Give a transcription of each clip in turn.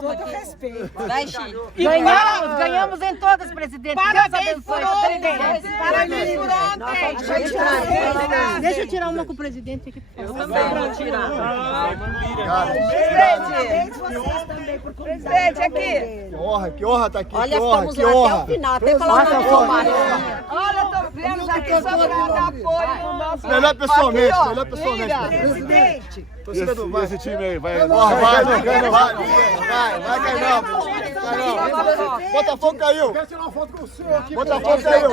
todo respeito. Vai, Chico. Ganhamos em todas, presidente. Parabéns por ontem. Parabéns por ontem. Deixa eu tirar uma com o presidente aqui. Eu também vou tirar. Parabéns vocês também por convidar. Presidente, aqui. Que honra tá aqui. Olha, que honra, estamos que lá honra. até o final. Até falar do Tomate. Olha, viemos aqui só para dar apoio no nosso... Melhor pessoalmente, melhor pessoalmente. Presidente. Esse time aí, vai. Vai, não cair não. Vai cair não. Botafogo caiu. Quero tirar uma foto com o senhor aqui. Botafogo caiu.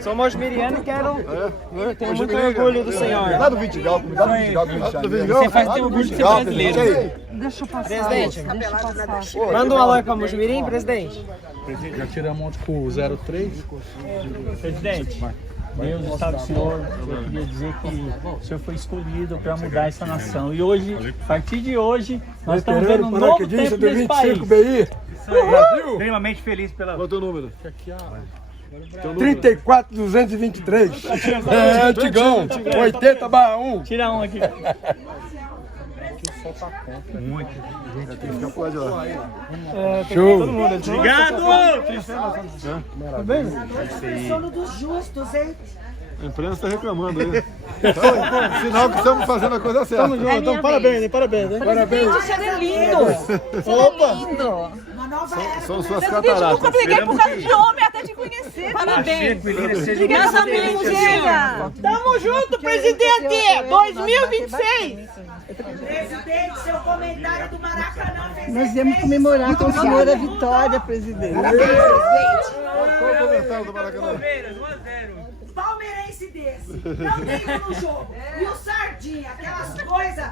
Somos mirianos e tenho muito orgulho do senhor. Dá do Vidigal, me dá do Vidigal. Você faz ter orgulho de ser brasileiro. Deixa eu passar. Presidente, manda um alô para Mojimirim, presidente. Já tiramos ontem com o 03. Presidente, Deus está do senhor. Eu queria dizer que o senhor foi escolhido para mudar essa nação. E hoje, a partir de hoje, nós estamos vendo um novo tempo nesse país. BI. Brasil. Extremamente feliz pela... Qual é o teu número? 34223. É, antigão. 80/1. Tira um aqui. Muito. Tem que ficar pro lado de lá. Show. Obrigado! Sono dos justos, hein? A imprensa está reclamando aí. Sinal que estamos fazendo a coisa certa. Tamo junto, então parabéns, hein? Parabéns. Você é lindo. Opa! Lindo. Uma nova era. São suas Nunca cataratas. briguei por causa de homem até te conhecer. Parabéns. Meus amigos, Tamo junto, presidente! 2026! Presidente, seu comentário do Maracanã fez Nós viemos comemorar com a senhora Vitória, presidente. Parabéns, presidente! Qual é o comentário do Maracanã? Palmeirense desse, não liga no jogo. E o Sardinha, aquelas coisas...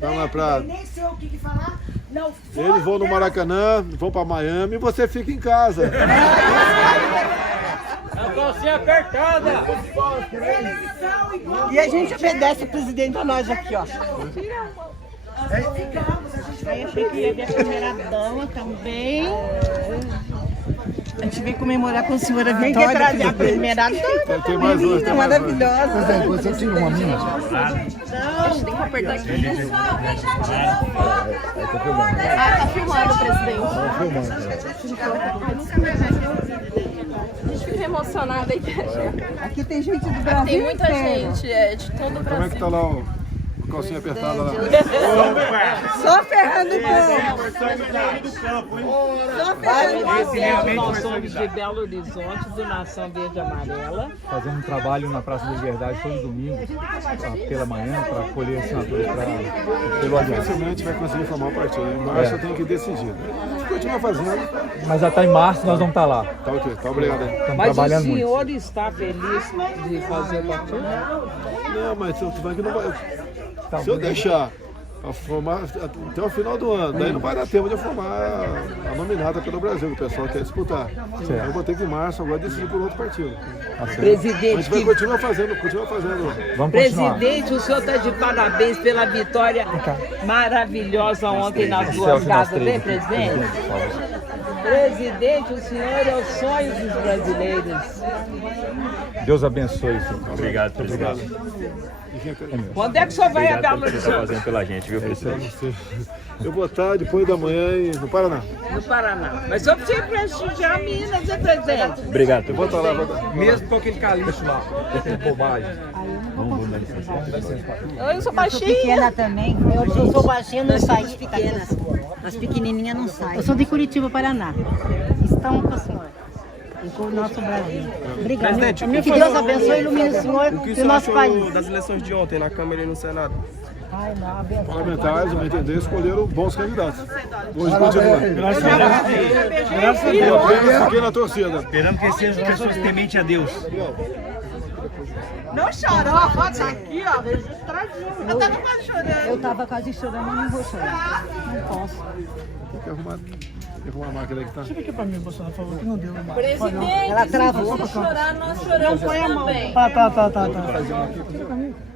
Vamos pra... Nem sei o que falar. Não, Eles vão no Maracanã, vão para Miami e você fica em casa. A calcinha apertada. Eles são igual... E a gente obedece o presidente a nós aqui, ó. Nós não ficamos, a gente vai... Achei que ia ver a primeira dama também. A gente veio comemorar com a senhora Vitória. Trazer a primeira dama. Tem mais duas. Linda, maravilhosa. Você tira uma minha? tem que apertar aqui. Tá filmando, presidente. A gente fica emocionada aí. Aqui tem gente do Brasil. Tem muita gente, de todo o Brasil. Como é que tá lá o calcinha apertada lá? Só ferrando o povo. Nós somos de Belo Horizonte, do Nação Verde e Amarela. Fazendo um trabalho na Praça da Liberdade todo domingo, pela manhã, para colher assinaturas pelo aliança. Dificilmente vai conseguir formar o partido. Mas eu tenho que decidir. A gente continua fazendo. Mas até em março nós vamos estar lá. Tá ok, tá obrigado aí. Estamos Mas o trabalhando muito. senhor está feliz de fazer o partido? Não, mas eu tô falando que não vai. Se eu deixar para formar até o final do ano, daí não vai dar tempo de eu formar a nominata pelo Brasil, que o pessoal quer disputar. Eu vou ter que em março agora decidir por outro partido. A Presidente, gente vai continuar fazendo. Vamos continuar. presidente, o senhor está de parabéns pela vitória maravilhosa ontem nas duas casas, né, presidente? Presidente, o senhor é o sonho dos brasileiros. Deus abençoe, senhor. Obrigado, presidente. Quando é que o senhor vai a Belo Você está Horizonte? fazendo pela gente, viu, presidente? Eu vou estar depois da manhã no Paraná. No Paraná. Mas o senhor precisa prestigiar Minas, né, presidente? Obrigado, Eu vou estar lá. Mesmo com aquele caliço lá, aquele bobagem. Vamos dar licença. Eu sou baixinha. Pequena também. Eu sou baixinha, não sai pequenas. As pequenininhas não saem. Eu sou de Curitiba, Paraná. Estão com a senhora. E com o nosso Brasil. Obrigada. Presidente, Que Deus abençoe e ilumine o senhor e o nosso país. das eleições de ontem na Câmara e no Senado? Ai, não, abençoe. Parlamentares, no meu entender, escolheram bons candidatos. Hoje continua. Graças a Deus. Eu fiquei na torcida. Esperamos que sejam pessoas tementes a Deus. Não chora, ó, foto aqui, ó, registradinho. Eu tava quase chorando. Eu tava quase chorando, mas não vou chorar. Não posso. Tem que arrumar a máquina aí que tá. Presidente, Ela travou. se você chorar, nós choramos também. Tá.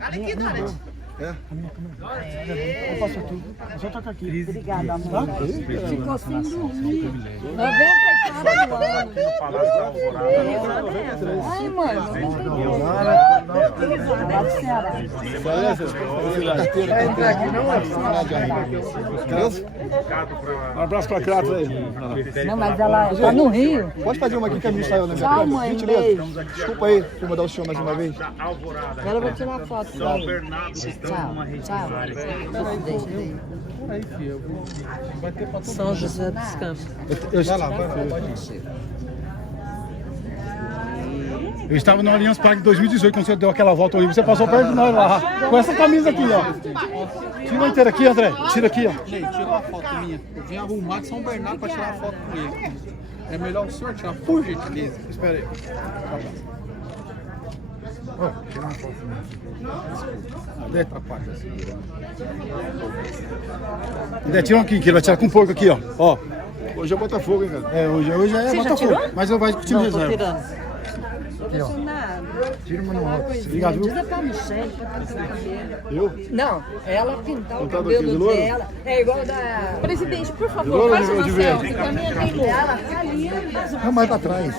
Olha aqui, Donete. É? Eu faço tudo. Eu só toco aqui. Obrigada, amor. Ficou sem dormir. 94 anos. Ai, mãe. Um abraço pra Crato aí. Não, mas ela tá no Rio. Pode fazer uma aqui que a minha saiu na minha Tchau, câmera? mãe, Gentileza. beijo. Desculpa aí por mandar o senhor mais uma vez. Agora eu vou tirar foto. Tchau, tchau. São José dos Campos. Eu estava no Allianz Parque em 2018, quando você deu aquela volta horrível. Você passou perto de nós lá, com essa camisa aqui, ó. Tira inteira aqui, André. Tira aqui, ó. Ney, tira uma foto minha. Eu vim arrumar de São Bernardo para tirar uma foto com ele. É melhor o senhor tirar, por gentileza. Espera aí. Tira uma foto minha. André, tira um aqui, que ele vai tirar com um porco aqui, ó. Ó. Hoje é Botafogo, hein, cara? É, hoje é Botafogo. Mas eu vou com o time reserva. tirando. Tira uma no alto. Obrigado, viu? Pra Michelle, pra pintar o cabelo. Eu? Não, ela pintar o Pintado aqui, de cabelo louro? dela. É igual da... Presidente, por De favor, louro faça ou uma de verde? selfie com a minha amiga. Ela tá linda. Não, mais pra trás.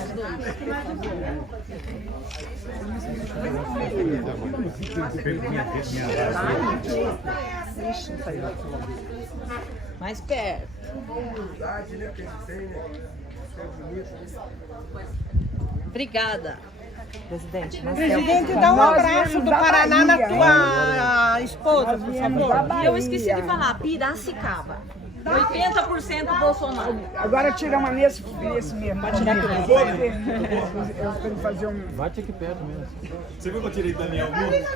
Mais perto. Obrigada. Presidente, Presidente, dá um abraço do Paraná na tua esposa, por favor. E eu esqueci de falar, Piracicaba. 80% Bolsonaro. Agora tira uma nesse mesmo. Pode tirar aqui. Eu tenho que fazer um... Bate aqui perto mesmo. Você viu que eu tirei Daniel Nunes?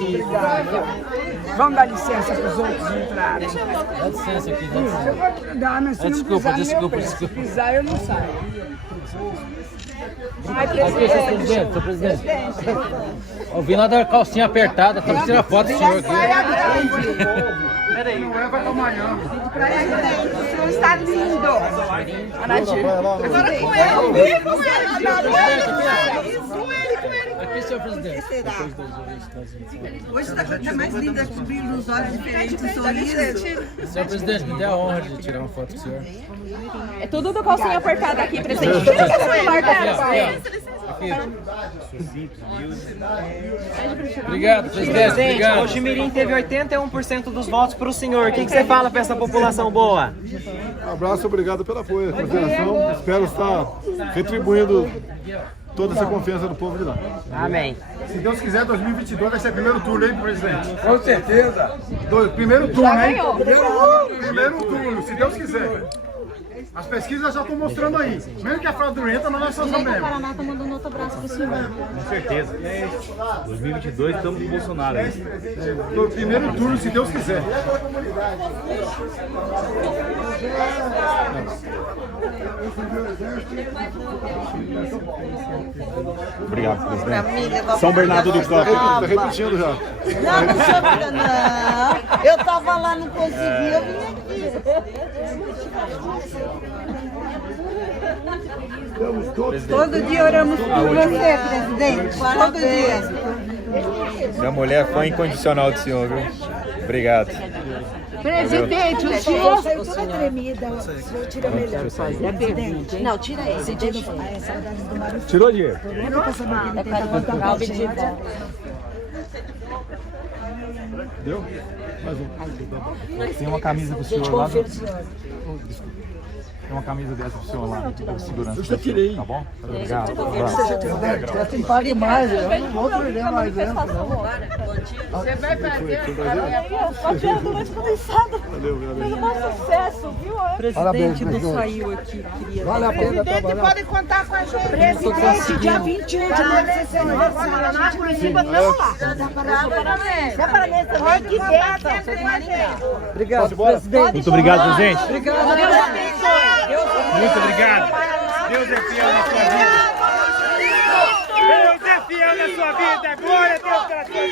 Obrigado. Vamos dar licença para os outros entrarem. Dá licença aqui, dá licença. Eu vou dar, mas se não pisar no meu pé. Se pisar, eu não saio. Ai, presidente. Seu presidente. Eu vi lá da calcinha apertada, tá tirando a foto do senhor aqui. Peraí. Não é para amanhã. O senhor está lindo. Agora com ele. Com ele. Aqui, senhor presidente. Hoje está mais linda, subindo os olhos diferentes do sorriso. Senhor presidente, me dê a honra de tirar uma foto com o senhor. É tudo do calcinha apertada aqui, presidente. Tira o celular dela. Obrigado, presidente. Obrigado. O Jimirim teve 81% dos votos para o senhor. O que você fala para essa população boa? Um abraço, obrigado pela apoio, consideração. Espero estar retribuindo toda essa confiança do povo de lá. Amém. Se Deus quiser, 2022 vai ser primeiro turno, hein, presidente? Com certeza. Primeiro turno, hein? ganhou. Primeiro turno, se Deus quiser. As pesquisas já estão mostrando aí. Mesmo que a fraudulenta, mas nós somos O mesmo. Paraná tá mandando outro abraço pro senhor. Com certeza. 2022 estamos com o Bolsonaro. No primeiro turno, se Deus quiser. Obrigado, presidente. São Bernardo do Campo. Tá repetindo já. Não, eu tava lá, não consegui, eu vim aqui. Todo dia oramos por você, presidente. Todo dia. Minha mulher foi incondicional do senhor, viu? Obrigado. Presidente, o senhor... Eu sou tremida, o senhor tira melhor. Não, tira esse. Tirou, Diego? É para contar o pedido. Deu? Mais um. Tem uma camisa pro senhor lá. Tem uma camisa dessa pro senhor lá. Do segurança. Eu já tirei. Tá bom? Obrigado. Você pague mais, eu não vou perder mais tempo. Você vai fazer... A tira do leite condensado. Valeu, Fez um bom sucesso, viu? Presidente não saiu aqui. Vale a pena Presidente, trabalhar. pode contar com a gente. Presidente, dia 21 de março, seu aniversário. A gente Curitiba, vamos lá. Parabéns. Parabéns também. Pode que dentro. Obrigado, presidente. Muito obrigado, presidente. Obrigado. Deus abençoe. Muito obrigado. Deus é fiel na sua vida. Deus é fiel na sua vida. Glória a Deus pela sua